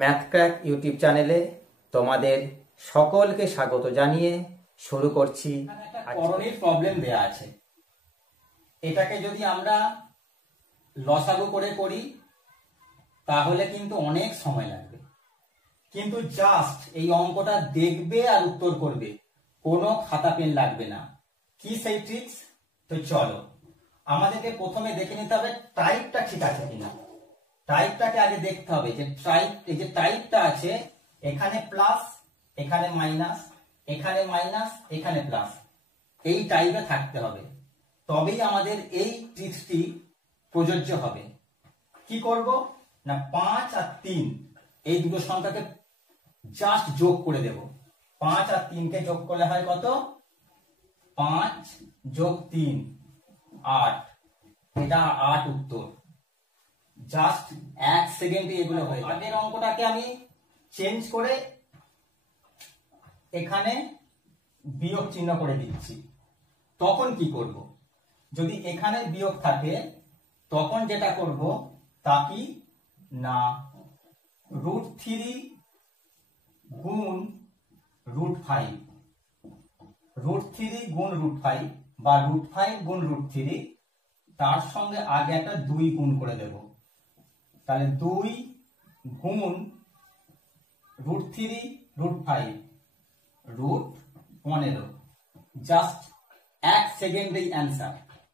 ম্যাথক্র্যাক YouTube চ্যানেলে তোমাদের সকলকে স্বাগত জানিয়ে শুরু করছি। করণীর প্রবলেম দেয়া আছে, এটাকে যদি আমরা লসাগু করে করি তাহলে কিন্তু অনেক সময় লাগবে, কিন্তু জাস্ট এই অঙ্কটা দেখবে আর উত্তর করবে, কোনো খাতা পেন লাগবে না। কি সেই ট্রিক্স? তো চলো আমাদেরকে প্রথমে দেখে নিতে হবে টাইপটা ঠিক আছে কিনা। টাইপটাকে আগে দেখতে হবে যে এই যে টাইপটা আছে, এখানে প্লাস, এখানে মাইনাস, এখানে মাইনাস, এখানে প্লাস, এই টাইপে থাকতে হবে, তবেই আমাদের এই ট্রিক্সটি প্রযোজ্য হবে। কি করব না, 5 আর 3 এই দুটো সংখ্যাকে জাস্ট যোগ করে দেব। 5 আর 3 কে যোগ করলে হয় কত? 5 যোগ 3 8, এটা 8 উত্তর। জাস্ট 1 সেকেন্ডে এগুলো হয়ে যাবে। আগের অঙ্কটাকে আমি চেঞ্জ করে এখানে বিয়োগ চিহ্ন করে দিচ্ছি। তখন কি করব? যদি এখানে বিয়োগ থাকে তখন যেটা করব তা কি না, √3 গুণ √5, √3 গুণ √5 বা √5 গুণ √3, তার সঙ্গে আগে একটা 2 গুণ করে দেব। তাহলে 2 গুণ √3 √5 √15, জাস্ট 1 সেকেন্ডেই অ্যান্সার।